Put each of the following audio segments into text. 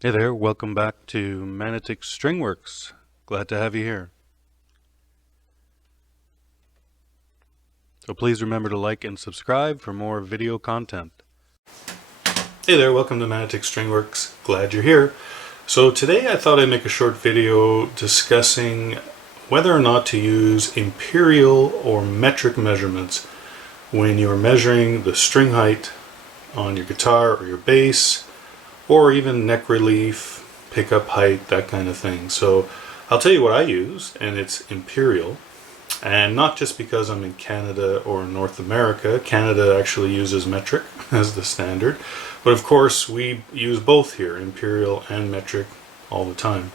Hey there, welcome back to Manotick StringWorks. Glad to have you here. So please remember to like and subscribe for more video content. Hey there, welcome to Manotick StringWorks. Glad you're here. So today I thought I'd make a short video discussing whether or not to use imperial or metric measurements when you're measuring the string height on your guitar or your bass, or even neck relief, pickup height, that kind of thing. So I'll tell you what I use, and it's Imperial. And not just because I'm in Canada or North America. Canada actually uses metric as the standard. But of course we use both here, Imperial and metric, all the time.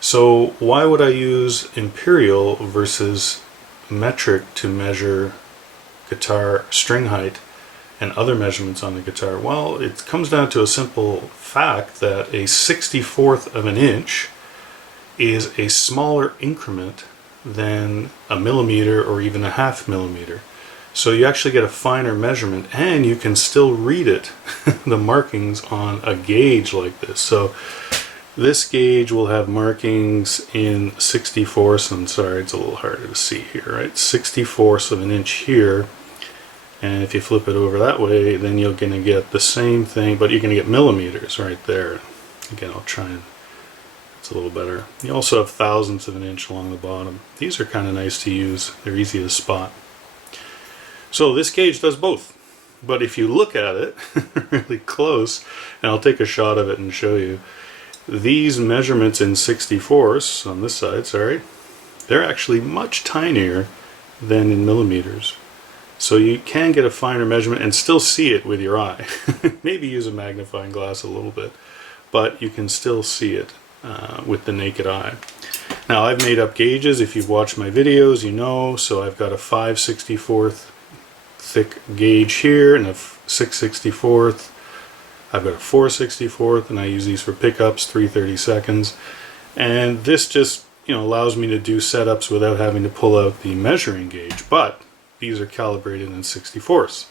So why would I use Imperial versus metric to measure guitar string height and other measurements on the guitar? Well, it comes down to a simple fact that a 64th of an inch is a smaller increment than a millimeter or even a half millimeter. So you actually get a finer measurement, and you can still read it, the markings on a gauge like this. So this gauge will have markings in 64ths, and sorry, it's a little harder to see here, right? 64ths of an inch here. And if you flip it over that way, then you're going to get the same thing, but you're going to get millimeters right there. Again, I'll try and, it's a little better. You also have thousandths of an inch along the bottom. These are kind of nice to use. They're easy to spot. So this gauge does both. But if you look at it really close, and I'll take a shot of it and show you, these measurements in 64ths on this side, sorry, they're actually much tinier than in millimeters. So you can get a finer measurement and still see it with your eye. Maybe use a magnifying glass a little bit, but you can still see it with the naked eye. Now I've made up gauges. If you've watched my videos, you know. So I've got a 5/64 thick gauge here and a 6/64. I've got a 4/64, and I use these for pickups, 3/32. And this just allows me to do setups without having to pull out the measuring gauge. But these are calibrated in 64ths.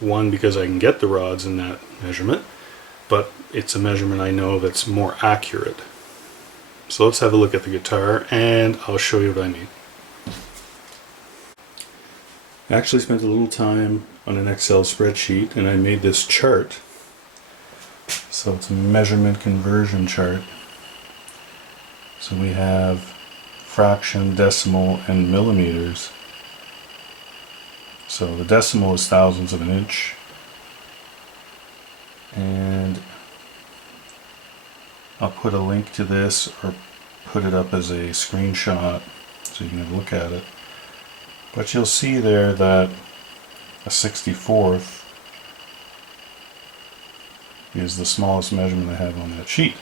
One, because I can get the rods in that measurement, but it's a measurement I know that's more accurate. So let's have a look at the guitar, and I'll show you what I mean. I actually spent a little time on an Excel spreadsheet, and I made this chart. So it's a measurement conversion chart. So we have fraction, decimal, and millimeters. So the decimal is thousandths of an inch, and I'll put a link to this or put it up as a screenshot so you can have a look at it. But you'll see there that a 64th is the smallest measurement I have on that sheet,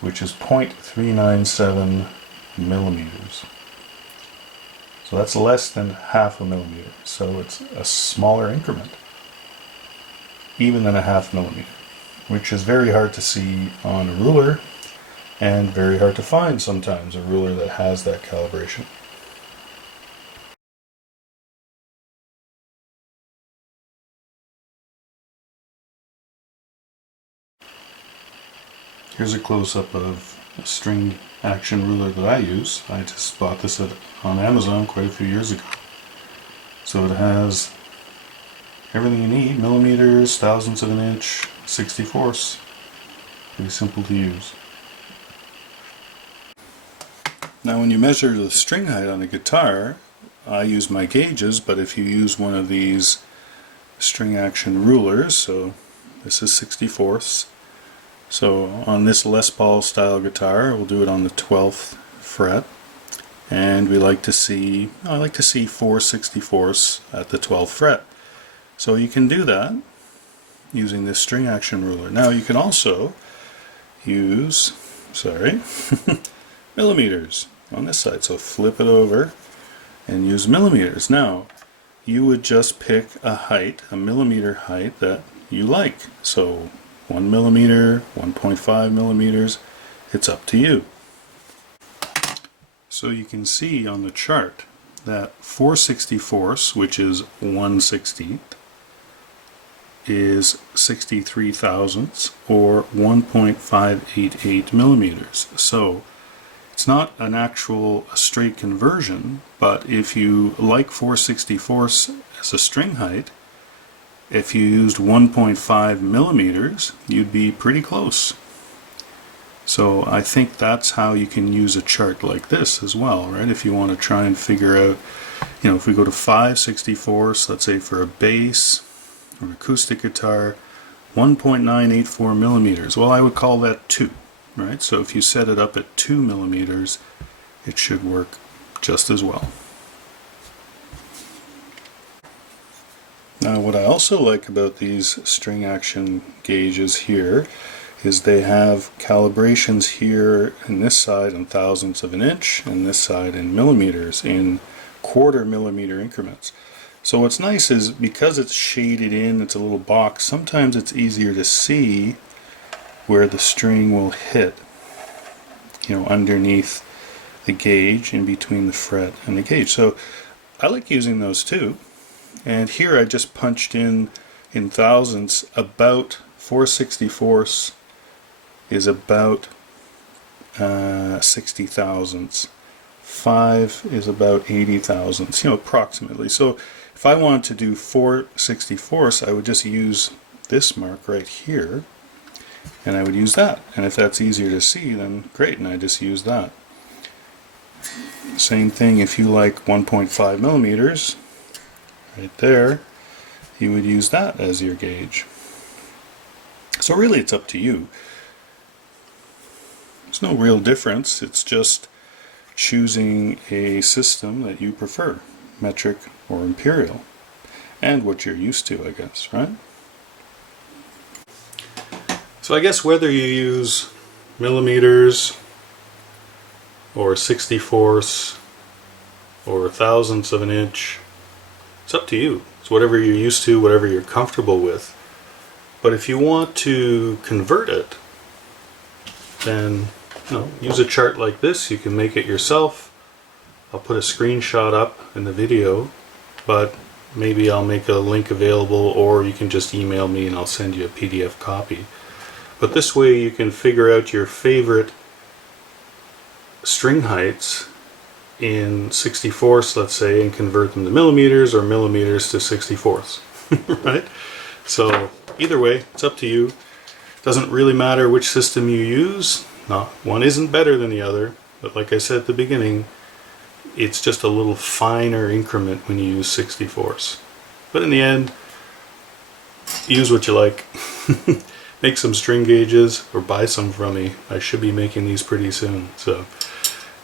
which is 0.397 millimeters. So that's less than half a millimeter. So it's a smaller increment, even than a half millimeter, which is very hard to see on a ruler, and very hard to find sometimes a ruler that has that calibration. Here's a close-up of a string action ruler that I use. I just bought this on Amazon quite a few years ago. So it has everything you need: millimeters, thousandths of an inch, 64ths. Pretty simple to use. Now when you measure the string height on a guitar, I use my gauges, but if you use one of these string action rulers, so this is 64ths. So on this Les Paul style guitar, we'll do it on the 12th fret, and I like to see 4/64ths at the 12th fret. So you can do that using this string action ruler. Now you can also use, millimeters on this side. So flip it over and use millimeters. Now you would just pick a height, a millimeter height that you like. So 1 millimeter, 1.5 millimeters, it's up to you. So you can see on the chart that 4/64ths, which is 1/16, is 63 thousandths, or 1.588 millimeters. So it's not an actual straight conversion, but if you like 4/64 as a string height, if you used 1.5 millimeters, you'd be pretty close. So I think that's how you can use a chart like this as well, right? If you want to try and figure out, you know, if we go to 5/64, let's say for a bass or an acoustic guitar, 1.984 millimeters. Well, I would call that 2, right? So if you set it up at 2 millimeters, it should work just as well. Now, what I also like about these string action gauges here is they have calibrations here in this side in thousandths of an inch and this side in millimeters in 1/4 millimeter increments. So what's nice is because it's shaded in, it's a little box, sometimes it's easier to see where the string will hit, you know, underneath the gauge, in between the fret and the gauge. So I like using those too. And here I just punched in thousandths. About 4/64 is about 60 thousandths. 5 is about 80 thousandths, you know, approximately. So if I wanted to do 4/64, I would just use this mark right here, and I would use that. And if that's easier to see, then great, and I just use that. Same thing if you like 1.5 millimeters, right there, you would use that as your gauge. So really it's up to you. There's no real difference, it's just choosing a system that you prefer, metric or imperial, and what you're used to, I guess, right? So I guess whether you use millimeters or 64ths or thousandths of an inch, it's up to you. It's whatever you're used to, whatever you're comfortable with. But if you want to convert it, then use a chart like this. You can make it yourself. I'll put a screenshot up in the video, but maybe I'll make a link available, or you can just email me and I'll send you a PDF copy. But this way you can figure out your favorite string heights in 64ths, let's say, and convert them to millimeters, or millimeters to 64ths, right? So either way, it's up to you. Doesn't really matter which system you use. No, one isn't better than the other, but like I said at the beginning, it's just a little finer increment when you use 64ths. But in the end, use what you like. Make some string gauges or buy some from me. I should be making these pretty soon. So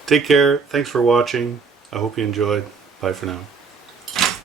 take care. Thanks for watching. I hope you enjoyed. Bye for now.